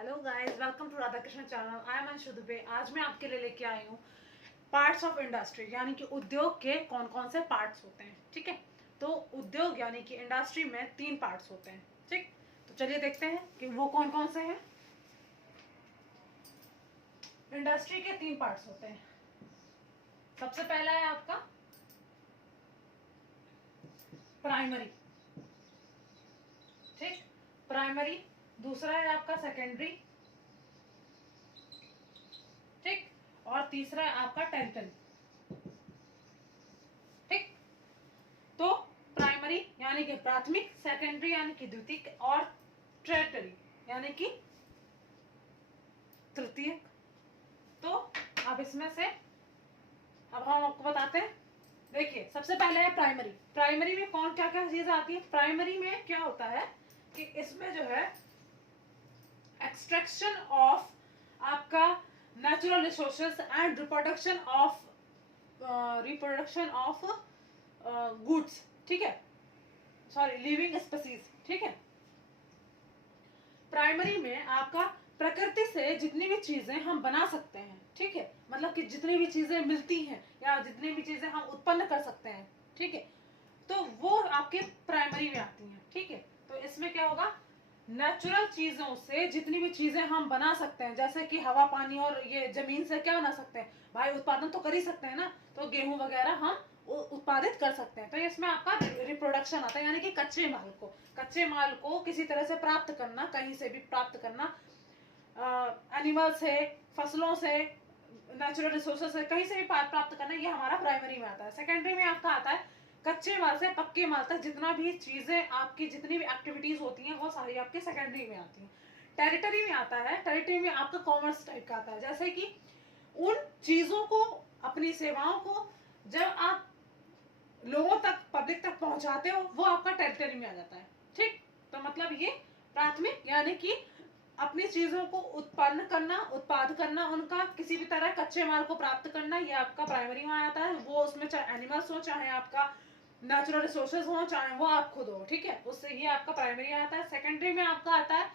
Hello guys, welcome to Radha Krishna channel. I am Anshu Dubey. आज मैं आपके लिए लेके आई हूँ पार्ट्स ऑफ इंडस्ट्री, यानी कि उद्योग के कौन कौन से पार्ट्स होते हैं। ठीक है, तो उद्योग यानी कि इंडस्ट्री में 3 पार्ट्स होते हैं। ठीक, तो चलिए देखते हैं कि वो कौन कौन से हैं। इंडस्ट्री के 3 पार्ट्स होते हैं। सबसे पहला है आपका प्राइमरी। ठीक, प्राइमरी। दूसरा है आपका सेकेंडरी। ठीक, और तीसरा है आपका टेरिटरी। ठीक, तो प्राइमरी यानी कि प्राथमिक, सेकेंडरी यानी कि द्वितीयक, और टेरिटरी यानी कि तृतीयक। तो अब इसमें से अब हम आपको बताते हैं। देखिए, सबसे पहले है प्राइमरी। प्राइमरी में कौन क्या क्या चीज आती है। प्राइमरी में क्या होता है कि इसमें जो है एक्सट्रैक्शन ऑफ आपका natural resources and reproduction of goods. ठीक है, सॉरी, लिविंग स्पीसीज। ठीक है, प्राइमरी में आपका प्रकृति से जितनी भी चीजें हम बना सकते हैं, ठीक है, मतलब कि जितनी भी चीजें मिलती हैं या जितनी भी चीजें हम उत्पन्न कर सकते हैं, ठीक है, तो वो आपके प्राइमरी में आती हैं। ठीक है, तो इसमें क्या होगा, नेचुरल चीजों से जितनी भी चीजें हम बना सकते हैं, जैसे कि हवा, पानी और ये जमीन से क्या बना सकते हैं भाई, उत्पादन तो कर ही सकते हैं ना। तो गेहूं वगैरह हम उत्पादित कर सकते हैं। तो इसमें आपका रिप्रोडक्शन आता है, यानी कि कच्चे माल को किसी तरह से प्राप्त करना, कहीं से भी प्राप्त करना, एनिमल से, फसलों से, नेचुरल रिसोर्सेज से, कहीं से भी प्राप्त करना, ये हमारा प्राइमरी में आता है। सेकेंडरी में आपका आता है कच्चे माल से पक्के माल तक जितना भी चीजें, आपकी जितनी भी एक्टिविटीज होती हैं वो सारी आपके सेकेंडरी में आती हैं। टेरिटरी में आता है, टेरिटरी में आपका कॉमर्स टाइप का आता है, जैसे कि उन चीजों को, अपनी सेवाओं को जब आप लोगों तक, पब्लिक तक पहुंचाते हो, वो आपका टेरिटरी में आ जाता है। ठीक, तो मतलब ये प्राथमिक यानी कि अपनी चीजों को उत्पन्न करना, उत्पाद करना, उनका किसी भी तरह कच्चे माल को प्राप्त करना, ये आपका प्राइमरी में आता है। वो उसमें चाहे एनिमल्स हो, चाहे आपका नेचुरल रिसोर्सेज हो, चाहे वो आप खुद हो। ठीक है, उससे ये आपका प्राइमरी में आता है। सेकेंडरी में आपका आता है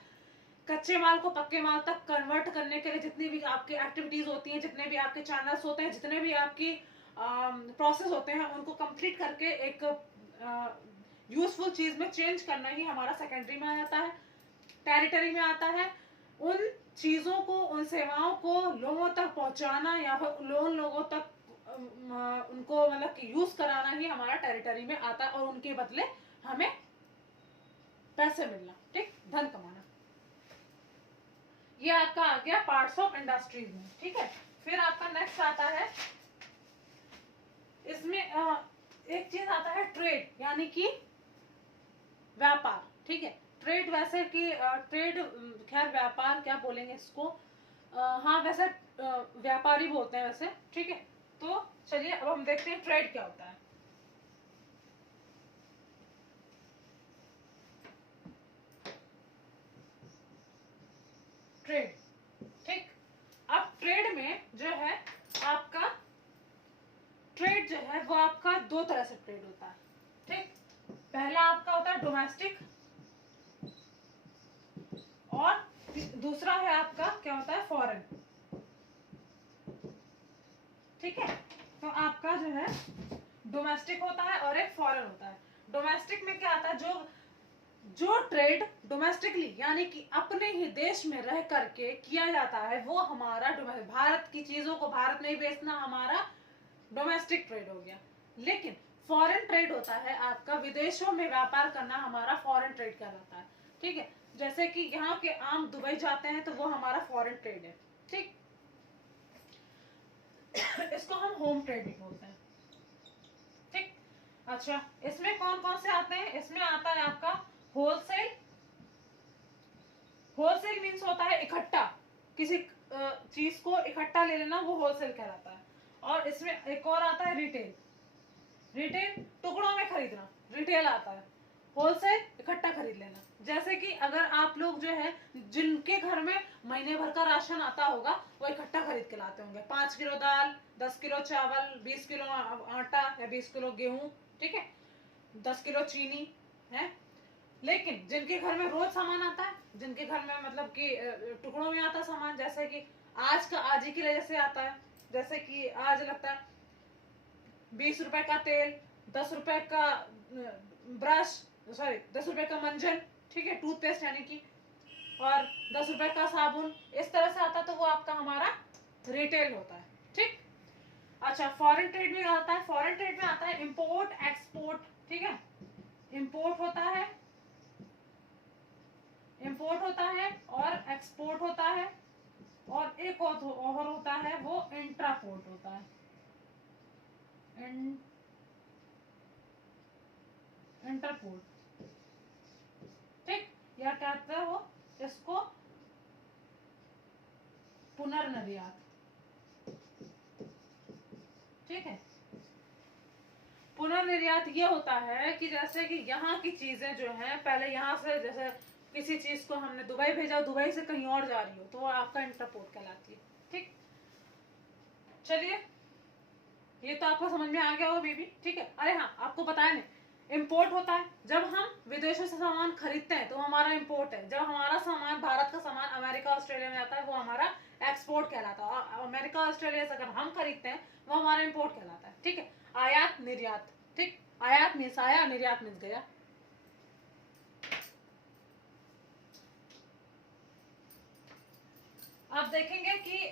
कच्चे माल को पक्के माल तक कन्वर्ट करने के लिए जितनी भी आपकी एक्टिविटीज होती हैं, जितने भी आपके चैनल्स होते हैं, जितने भी आपकी प्रोसेस होते हैं, उनको कंप्लीट करके एक यूजफुल चीज में चेंज करना ही हमारा सेकेंडरी में आ जाता है। टेरिटरी में आता है उन चीजों को, उन सेवाओं को लोगों तक पहुंचाना, या फिर उन लोगों तक उनको मतलब कि यूज कराना ही हमारा टेरिटरी में आता है, और उनके बदले हमें पैसे मिलना। ठीक, धन कमाना। ये आपका आ गया पार्ट्स ऑफ इंडस्ट्रीज में। ठीक है, फिर आपका नेक्स्ट आता है, इसमें एक चीज आता है ट्रेड, यानी कि व्यापार। ठीक है, ट्रेड वैसे कि ट्रेड, खैर व्यापार क्या बोलेंगे इसको, हाँ वैसे व्यापारी बोलते हैं वैसे। ठीक है, तो चलिए अब हम देखते हैं ट्रेड क्या होता है। ट्रेड। ठीक, अब ट्रेड में जो है आपका, ट्रेड जो है वो आपका 2 तरह से ट्रेड होता है। ठीक, पहला आपका होता है डोमेस्टिक, और दूसरा है आपका क्या होता है, फॉरेन। ठीक है, तो आपका जो है डोमेस्टिक होता है और एक फॉरेन होता है। डोमेस्टिक में क्या आता है, जो जो ट्रेड डोमेस्टिकली यानी कि अपने ही देश में रह करके किया जाता है, वो हमारा भारत की चीजों को भारत में ही बेचना हमारा डोमेस्टिक ट्रेड हो गया। लेकिन फॉरेन ट्रेड होता है आपका विदेशों में व्यापार करना, हमारा फॉरेन ट्रेड कहलाता है। ठीक है, जैसे कि यहाँ के आम दुबई जाते हैं तो वो हमारा फॉरेन ट्रेड है। ठीक, इसको हम होम ट्रेड भी बोलते हैं। ठीक, अच्छा, इसमें कौन कौन से आते हैं, इसमें आता है आपका होलसेल। होलसेल मीन्स होता है इकट्ठा, किसी चीज को इकट्ठा ले लेना, वो होलसेल कहलाता है। और इसमें एक और आता है रिटेल। रिटेल टुकड़ों में खरीदना, रिटेल आता है। होलसेल इकट्ठा खरीद लेना, जैसे कि अगर आप लोग जो है, जिनके घर में महीने भर का राशन आता होगा, वो इकट्ठा खरीद के लाते होंगे। 5 किलो दाल, 10 किलो चावल, 20 किलो आटा या 20 किलो गेहूं। ठीक है, 10 किलो चीनी है, लेकिन जिनके घर में रोज सामान आता है, जिनके घर में मतलब कि टुकड़ों में आता सामान, जैसे कि आज ही के लिए जैसे आता है, जैसे कि आज लगता है 20 रुपए का तेल, 10 रुपए का ब्रश, सॉरी 10 रुपए का मंजन, ठीक है, टूथपेस्ट यानी कि, और 10 रुपए का साबुन, इस तरह से आता है, तो वो आपका हमारा रिटेल होता है। ठीक। अच्छा, फॉरेन ट्रेड में आता है, फॉरेन ट्रेड में आता है इंपोर्ट एक्सपोर्ट, ठीक है, इंपोर्ट होता है, इंपोर्ट होता है और एक्सपोर्ट होता है, और एक और होता है वो इंट्रापोर्ट होता है, इंटरपोर्ट। ठीक, या कहते हैं वो इसको पुनर्निर्यात। ठीक है, पुनर्निर्यात ये होता है कि जैसे कि यहाँ की चीजें जो है, पहले यहाँ से जैसे किसी चीज को हमने दुबई भेजा, दुबई से कहीं और जा रही हो, तो वो आपका इंटरपोर्ट कहलाती है। ठीक, चलिए, ये तो आपको समझ में आ गया हो बेबी। ठीक है, अरे हाँ, आपको बताया नहीं, इंपोर्ट होता है जब हम विदेशों से सामान खरीदते हैं, तो हमारा इंपोर्ट है। जब हमारा सामान, भारत का सामान अमेरिका ऑस्ट्रेलिया में आता है, वो हमारा एक्सपोर्ट कहलाता है। और अमेरिका ऑस्ट्रेलिया से अगर हम खरीदते हैं, वो हमारा इंपोर्ट कहलाता है। ठीक है, आयात निर्यात। ठीक, आयात मिस आया, निर्यात मिस गया। आप देखेंगे कि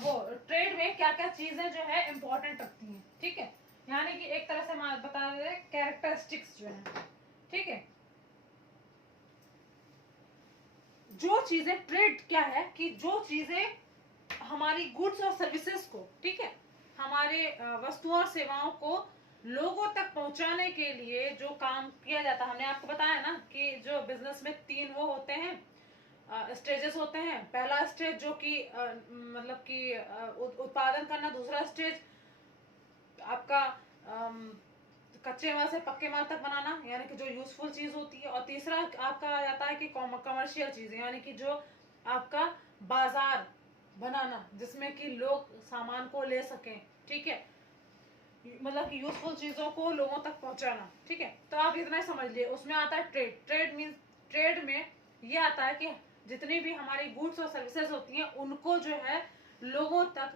वो ट्रेड में क्या क्या चीजें जो है इंपॉर्टेंट रखती हैं। ठीक है, यानी कि एक तरह से बता रहे कैरेक्टरिस्टिक्स जो है। ठीक है, जो चीजें, ट्रेड क्या है कि जो चीजें हमारी गुड्स और सर्विसेज को, ठीक है, हमारे वस्तुओं और सेवाओं को लोगों तक पहुंचाने के लिए जो काम किया जाता है। हमने आपको बताया ना कि जो बिजनेस में 3 वो होते हैं, स्टेजेस होते हैं। पहला स्टेज जो कि मतलब कि उत्पादन करना, दूसरा स्टेज आपका कच्चे माल से पक्के माल तक बनाना, यानी कि जो यूजफुल चीज होती है, और तीसरा आपका आ जाता है कि कमर्शियल चीजें, यानी कि जो आपका बाजार बनाना, जिसमें कि लोग सामान को ले सकें। ठीक है, मतलब कि यूजफुल चीजों को लोगों तक पहुंचाना। ठीक है, तो आप इतना ही समझ लिए। उसमें आता है ट्रेड। ट्रेड मीन, ट्रेड में ये आता है कि जितनी भी हमारी गुड्स और सर्विसेज होती हैं, उनको जो है लोगों तक,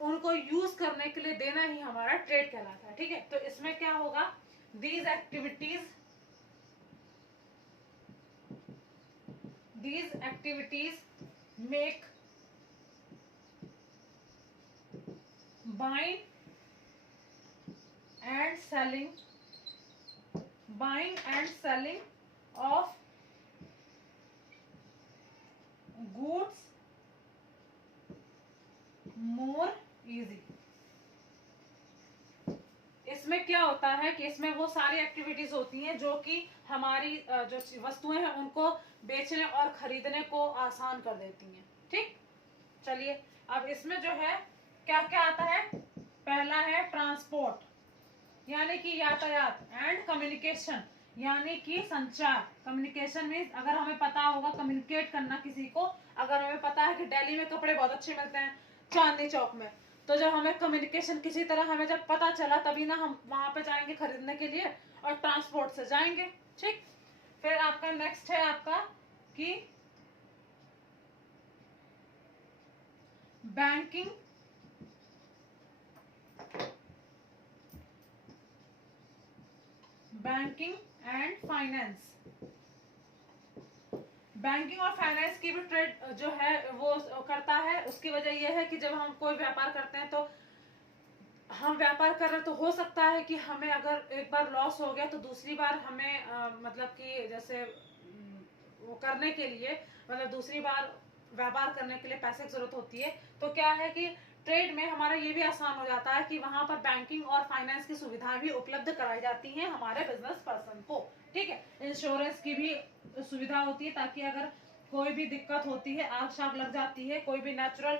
उनको यूज करने के लिए देना ही हमारा ट्रेड कहलाता है। ठीक है, तो इसमें क्या होगा, these activities make buying and selling of goods more easy. इसमें क्या होता है कि इसमें वो सारी एक्टिविटीज होती हैं जो कि हमारी जो वस्तुएं हैं उनको बेचने और खरीदने को आसान कर देती हैं। ठीक, चलिए, अब इसमें जो है क्या क्या आता है। पहला है ट्रांसपोर्ट, यानी कि यातायात, एंड कम्युनिकेशन, यानी कि संचार। कम्युनिकेशन मीन्स अगर हमें पता होगा कम्युनिकेट करना किसी को, अगर हमें पता है कि दिल्ली में कपड़े बहुत अच्छे मिलते हैं चांदनी चौक में, तो जब हमें कम्युनिकेशन किसी तरह हमें जब पता चला, तभी ना हम वहां पे जाएंगे खरीदने के लिए, और ट्रांसपोर्ट से जाएंगे। ठीक, फिर आपका नेक्स्ट है आपका कि बैंकिंग एंड फाइनेंस। बैंकिंग और फाइनेंस की भी ट्रेड जो है वो करता है। उसकी वजह यह है कि जब हम कोई व्यापार करते हैं, तो हम व्यापार कर रहे, तो हो सकता है कि हमें अगर एक बार लॉस हो गया, तो दूसरी बार हमें मतलब कि जैसे वो करने के लिए, मतलब दूसरी बार व्यापार करने के लिए पैसे की जरूरत होती है। तो क्या है कि ट्रेड में हमारा ये भी आसान हो जाता है कि वहां पर बैंकिंग और फाइनेंस की सुविधाएं भी उपलब्ध कराई जाती हैं हमारे बिजनेस पर्सन को। ठीक है, इंश्योरेंस की भी सुविधा होती है, ताकि अगर कोई भी दिक्कत होती है, आग शाग लग जाती है, कोई भी नेचुरल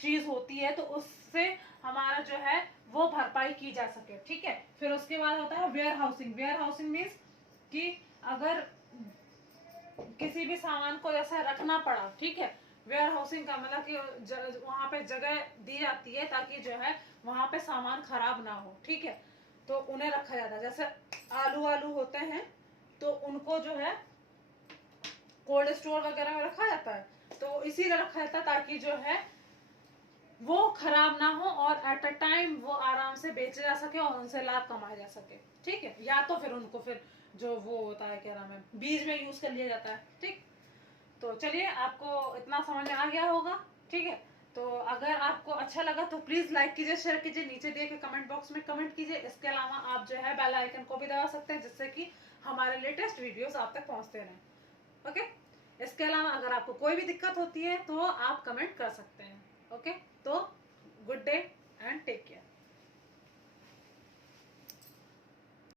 चीज होती है, तो उससे हमारा जो है वो भरपाई की जा सके। ठीक है, फिर उसके बाद होता है warehousing. Warehousing means कि अगर किसी भी सामान को जैसे रखना पड़ा, ठीक है, वेयर हाउसिंग का मतलब कि वहां पे जगह दी जाती है, ताकि जो है वहां पे सामान खराब ना हो। ठीक है, तो उन्हें रखा जाता है। जैसे आलू होते हैं, तो उनको जो है कोल्ड स्टोर वगैरह में रखा जाता है, तो इसीलिए रखा जाता है ताकि जो है वो खराब ना हो और एट अ टाइम वो आराम से बेचे जा सके और उनसे लाभ कमाया जा सके। ठीक है, या तो फिर उनको फिर जो वो होता है क्या नाम है बीज में यूज कर लिया जाता है। ठीक, तो चलिए आपको इतना समझ में आ गया होगा। ठीक है, तो अगर आपको अच्छा लगा तो प्लीज लाइक कीजिए, शेयर कीजिए, नीचे दिए के कमेंट बॉक्स में कमेंट कीजिए। इसके अलावा आप जो है बेल आइकन को भी दबा सकते हैं जिससे कि हमारे लेटेस्ट वीडियोस आप तक पहुंचते रहें। ओके, इसके अलावा अगर आपको कोई भी दिक्कत होती है तो आप कमेंट कर सकते हैं। ओके, तो good day and take care.